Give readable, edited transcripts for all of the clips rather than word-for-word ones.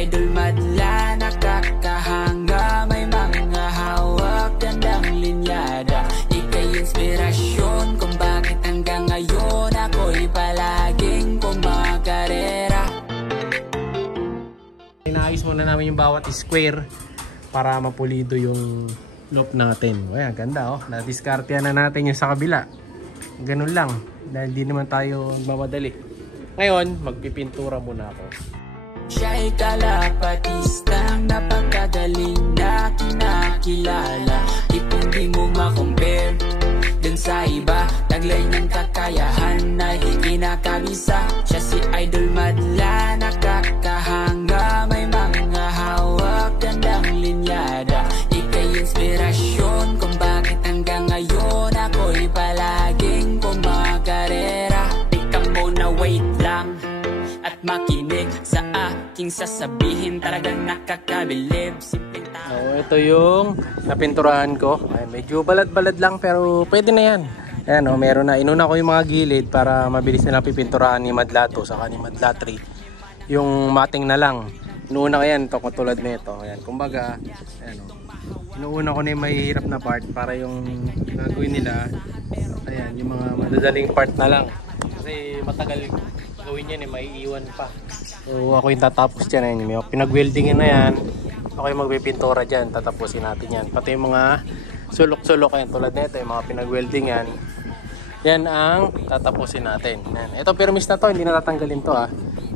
idol madla, nakakahanga, may mga hawak, gandang linyada. Ika'y inspirasyon kung bakit hanggang ngayon ako'y palaging kumakarera. Inaayos muna namin yung bawat square para mapulido yung loop natin. Ayan, ganda oh. Na-discartean na natin yung sa kabila. Ganun lang. Dahil di naman tayo mamadali. Ngayon, magpipintura muna ako. Siya'y kalapatistang napakagaling na kinakilala. Hindi mo ma-compare dun sa iba. Taglay ng kakayahan na ikinakabisa. Siya si idol madla, nakakahanga, may mga hawak, gandang linyada. Ika'y inspirasyon kung bakit hanggang ngayon ako'y palaging kumakarera. Ikaw muna wait lang at makinig sa aking sasabihin, talagang nakakabilib. Simpleng tao. Ito yung napinturahan ko. Ay, medyo balad-balad lang pero pwede na yan. Ayan o, meron na. Inuna ko yung mga gilid para mabilis na pipinturahan ni Madla to saka ni Madla 3. Yung mating na lang. Inuuna ko yan ito katulad nito. Ayan, kumbaga, ayan o. Inuuna ko na yung mahihirap na part para yung gagawin nila. Ayan, yung mga madadaling part na lang. Kasi matagal gawin yan eh, maiiwan pa. So ako yung tatapos dyan. Ayan, pinag-weldingin na yan. Ako yung magpipintura dyan. Tatapusin natin yan. Pati yung mga sulok-sulok yan. Tulad nito, yung mga pinag-welding yan. Yan ang tatapusin natin. Yan. Ito permis na to. Hindi na tatanggalin to ha.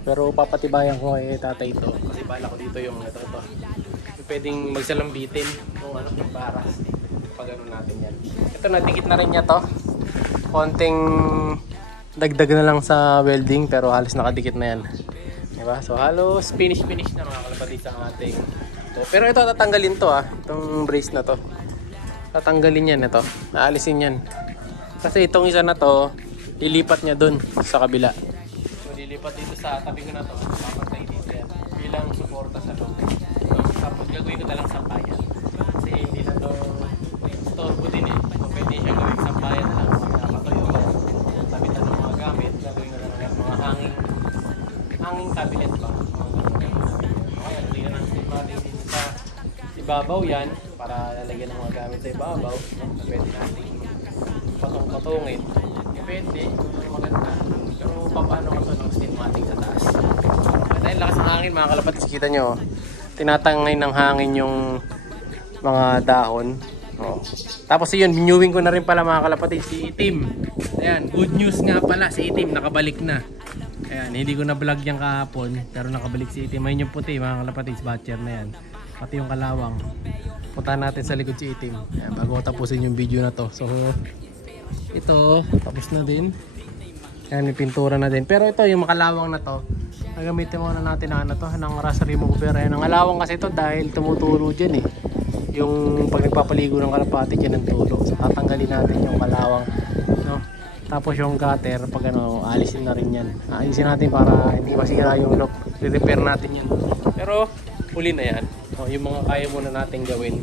Pero papatibayan ko kay tatay ito. Kasi bala ko dito yung ito. Yung pwedeng magsalambitin. Kung ano, yung baras. Pag ano natin yan. Ito, nadikit na rin niya to. Konting dagdag na lang sa welding. Pero halos nakadikit na yan. Diba? So halos finish na mga kalapatid sa ating to. Pero ito tatanggalin to ha. Itong brace na to. Tatanggalin yan ito. Naalisin yan. Kasi itong isa na to, lilipat niya dun sa kabila. So lilipat dito sa tabi ko na to. Papatay dito yan. Bilang suporta sa loob. So, tapos gagawin ko talang sampayan. Kasi hindi na to storbo din eh. So pwede siya gawin sampayan na lang. Nakakatuyo ko. Tabi na ng mga gamit. Gagawin ko na lang mga hanging cabinet ba. Kaya tingnan natin natin dito sa ibabaw yan. Para lalagyan ng mga gamit sa ibabaw. Pwede natin patong-patongin. Depende kung maganda. Pero paano ko ito ng cinematic sa taas. Dahil lakas ng hangin mga kalapatid. Kita nyo, tinatangay ng hangin yung mga dahon. Oh. Tapos yun, binyuwing ko na rin pala mga kalapatid si Itim. Ayan, good news nga pala si Itim, nakabalik na. Ayan, hindi ko na vlog yung kahapon. Pero nakabalik si Itim. Ayun yung puti mga kalapatid, batcher na yan. Pati yung kalawang. Punta natin sa likod si Itim. Ayan, bago tapusin yung video na to. So ito, tapos na din. Ayan, may pintura na din. Pero ito, yung makalawang na to, nagamitin muna natin na ano to, ng rust remover. Ayan, ang alawang kasi to dahil tumutulo dyan eh. Yung pag nagpapaligo ng kalapati dyan ng tulo. So tatanggalin natin yung kalawang, no? Tapos yung cutter, pag ano, alisin na rin yan. Alisin natin para hindi masira yung lock. I-repair natin yan. Pero huli na yan. O, yung mga kaya muna natin gawin.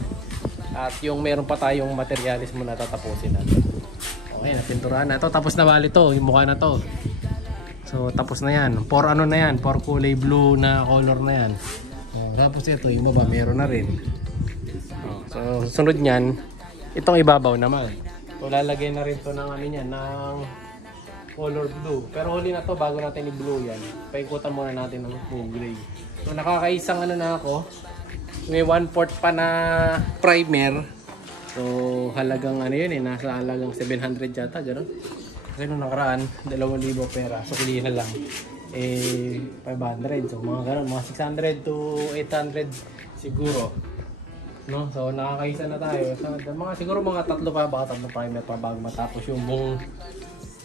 At yung meron pa tayong materialis muna tatapusin natin. Okay, napinturahan na ito. Tapos na bali to, yung mukha na to. So tapos na yan. For ano na yan, for kulay blue na color na yan. O, tapos ito, yung baba meron na rin. O, so sunod nyan, itong ibabaw naman. So lalagay na rin to ng ano yan, ng color blue. Pero huli na to, bago natin i-blue yan, paikutan muna natin ng blue gray. So nakakaisang ano na ako. May 1/4 pa na primer. So halagang ano yun eh, nasa halagang 700 yata, gano'n. Kasi nung nakaraan, 2,000 pera. So kuli na lang. 500. So mga gano'n, mga 600 to 800 siguro. No? So nakakaisa na tayo. So mga, siguro mga 3 pa, baka 3 primer pa bago matapos yung buong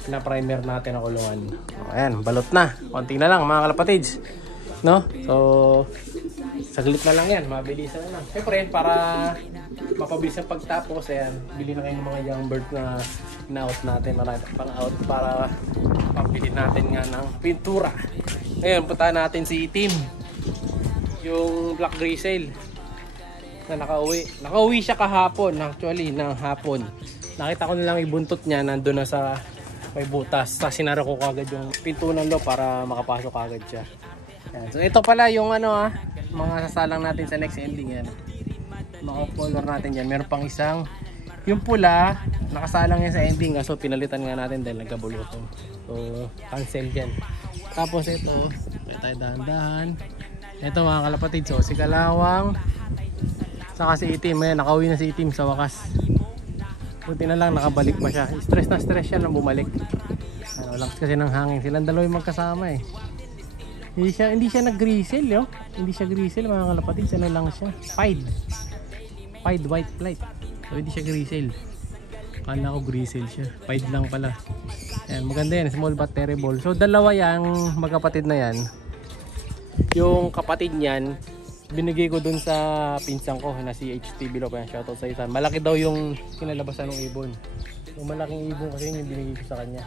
na primer natin na kulungan. So, ayan, balot na. Konti na lang mga kalapatids. No? So saglit na lang yan, mabilisan na lang. Siyempre, para mapabilis ang pagtapos, ayan, bili na kayo ng mga young bird na in-out natin, pang-out para pabili natin nga ng pintura. Ngayon, punta natin si Itim, yung black grizzle na nakauwi. Nakauwi siya kahapon, actually, ng hapon. Nakita ko nilang ibuntot niya, nandun na sa may butas. Tapos sinara ko kagad yung pintunan do para makapasok kagad siya. Ayan. So ito pala yung ano mga sasalang natin sa next ending yan. Mga color natin yan. Meron pang isang, yung pula, nakasalang yan sa ending. So pinalitan nga natin dahil nagkabulutong. So cancel yan. Tapos ito, may tayo dahan-dahan. Ito mga kalapatid, so si Kalawang saka si Itim, nakauwi na si Itim sa wakas. Buti na lang nakabalik pa siya. Stress na stress siya nang bumalik. Lakas kasi ng hangin. Silang dalawa yung magkasama eh. Hindi siya nag-grizzle yo. Hindi siya grizzle mga kalapatid. Sana lang siya. Pied white flight. So hindi siya grizzle. Kala ko grizzle siya. Pied lang pala. Ayan, maganda yan. Small but terrible. So dalawa yung magkapatid na yan. Yung kapatid niyan, binigay ko dun sa pinsan ko na si HTV Lo. Shoutout sa isan. Malaki daw yung kinalabasan ng ibon. Yung malaking ibon kasi yun yung binigay ko sa kanya.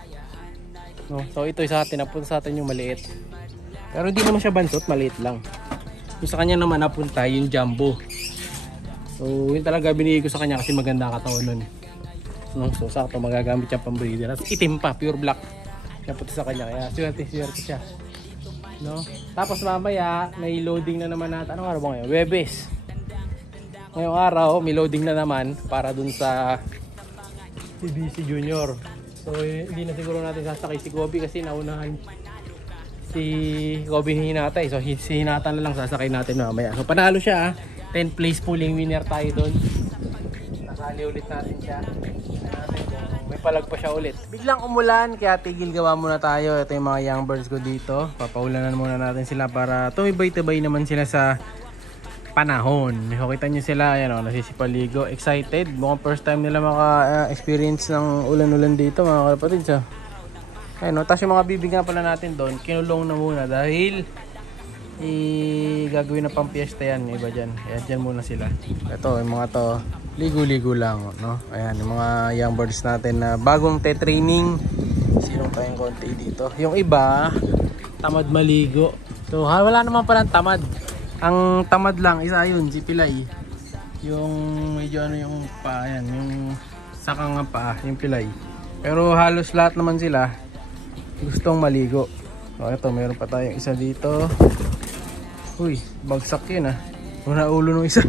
No? So ito sa atin, napunta sa atin yung maliit. Pero hindi naman siya bansot, maliit lang. Yung sa kanya naman napunta yung jumbo. So yun talaga binigay ko sa kanya kasi maganda katawan nun. No? So sakto magagamit siya pang breeder. At itim pa, pure black. Napunta sa kanya, kaya swerte siya. No? Tapos mamaya may loading na naman natin. Anong araw ba ngayon? Webes. Ngayong araw may loading na naman para dun sa CBC Junior. So hindi na siguro natin sasakay si Kobe kasi naunahan si Kobe Hinata. So si Hinata na lang sasakay natin mamaya. So panalo siya 10th place pulling winner tayo dun. Nasali ulit natin siya. May palag pa siya ulit. Biglang umulan kaya tigil gawa muna tayo. Ito yung mga young birds ko dito. Papaulanan muna natin sila para tumibay-tibay naman sila sa panahon. So kita nyo sila, ayan o, nasisipaligo. Excited. Mukhang first time nila maka-experience ng ulan-ulan dito mga kalapatid. So, ayun o, tapos yung mga bibig nga pala natin doon, kinulong na muna dahil gagawin na pang piyesta yan. Iba dyan. Ayan, dyan muna sila. Ito, yung mga to, ligo-ligo lang, no? Ayan, yung mga young birds natin na bagong te-training. Silong tayong konti dito. Yung iba, tamad maligo. So, wala naman palang tamad. Ang tamad lang, isa yun, si Pilay. Yung medyo ano yung pa, ayan, yung sakang pa, yung Pilay. Pero halos lahat naman sila gustong maligo. So, ito, meron pa tayong isa dito. Uy, bagsak yun Una ulo nung isa.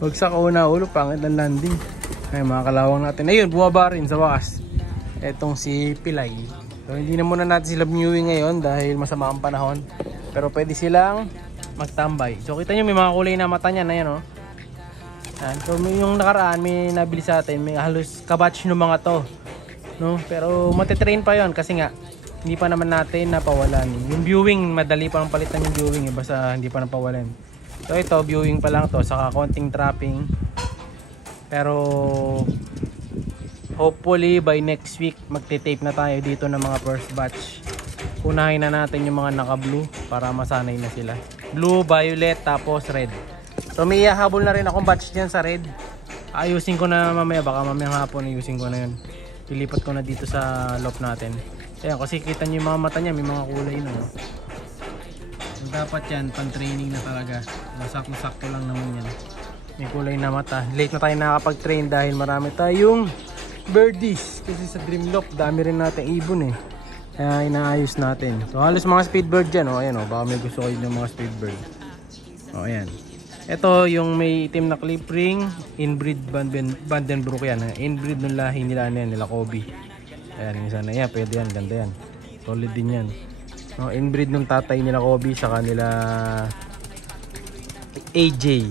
Bagsak una ulo, pangit ang landing. Ay, mga kalawang natin. Ayun, bumaba rin sa wakas. Etong si Pilay. So, hindi na muna natin sila viewing ngayon dahil masama ang panahon. Pero pwede silang magtambay. So, kita nyo may mga kulay na mata niyan. Ayan, Ayan. So, yung nakaraan, may nabili sa atin. May halos kabatch ng mga to. No? Pero matitrain pa yon kasi nga, hindi pa naman natin napawalan. Yung viewing, madali pa ang palitan yung viewing. Basta hindi pa napawalan. So ito, viewing pa lang to, saka konting trapping. Pero hopefully by next week magte-tape na tayo dito ng mga first batch. Unahin na natin yung mga naka-blue para masanay na sila. Blue, violet, tapos red. So may ihahabol na rin akong batch dyan sa red. Ayusin ko na mamaya, baka mamayang hapon ayusin ko na yun. Ilipat ko na dito sa loft natin. Ayan, kasi kita nyo yung mga mata niya, may mga kulay na. So, dapat yan, pan-training na talaga. Masakto lang naman yan. May kulay na mata. Late na tayo nakakapag-train dahil marami tayong birdies. Kasi sa Dreamloft, dami rin natin ibon Kaya inaayos natin. So halos mga speedbird dyan. Ayan, baka may gusto kayo ng mga speedbird. Ayan. Ito yung may itim na clip ring. Inbreed Vandenbroek yan. Inbreed ng lahi nila nila Kobe. Ayan, isa na yan, pwede yan, ganda yan. Solid din yan. Inbreed ng tatay nila Kobe sa kanila AJ.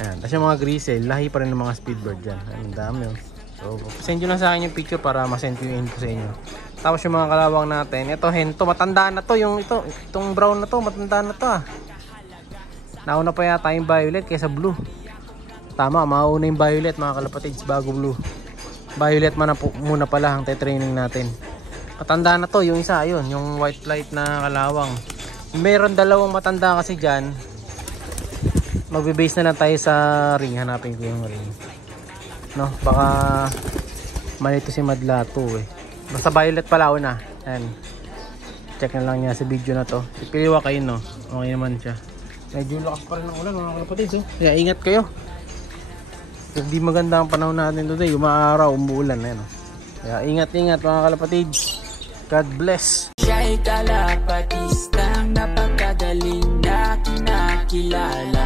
Ayan, tapos yung mga grizzle, lahi pa rin ng mga speedbird dyan. Ayan, ang dami So, send nyo lang sa akin yung picture para masend ko yung info sa inyo. Tapos yung mga kalawang natin, ito hento, matanda na to. Itong brown na to, matanda na to Nauna pa yata yung violet kaysa blue. Tama, mauna yung violet mga kalapatids bago blue. Violet muna pala ang te-training natin. Matanda na to, yung isa, ayun, yung white flight na kalawang. Meron dalawang matanda kasi dyan. Magbe-base na lang tayo sa ring. Hanapin ko yung ring. No, baka malito si Madlato Basta violet pala una. Ayan. Check na lang niya sa video na to. Si Piliwa kayo, no? Okay naman siya. Medyo lakas pa rin ng ulan mga kalapatids Kaya ingat kayo. Hindi maganda ang panahon natin today. Umaaraw, umuulan Kaya ingat-ingat mga kalapatids. God bless. Siya'y kalapatistang napakagaling na kinakilala. kinakilala.